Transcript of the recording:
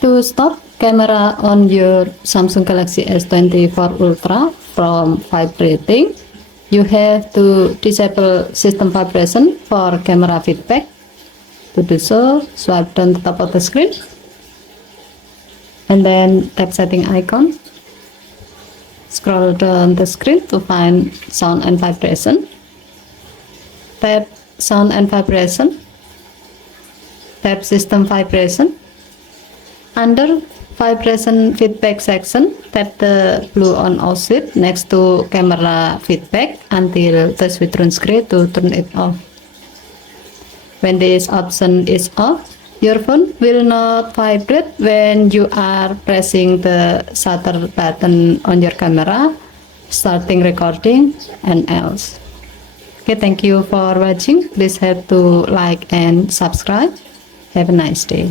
To stop camera on your Samsung Galaxy S24 Ultra from vibrating, you have to disable system vibration for camera feedback. To do so, swipe down the top of the screen and then tap setting icon. Scroll down the screen to find sound and vibration. Tap sound and vibration. Tap system vibration. Under vibration feedback section, tap the blue on off switch next to camera feedback until the switch turns grey to turn it off. When this option is off, your phone will not vibrate when you are pressing the shutter button on your camera, starting recording, and else. Okay, thank you for watching. Please have to like and subscribe. Have a nice day.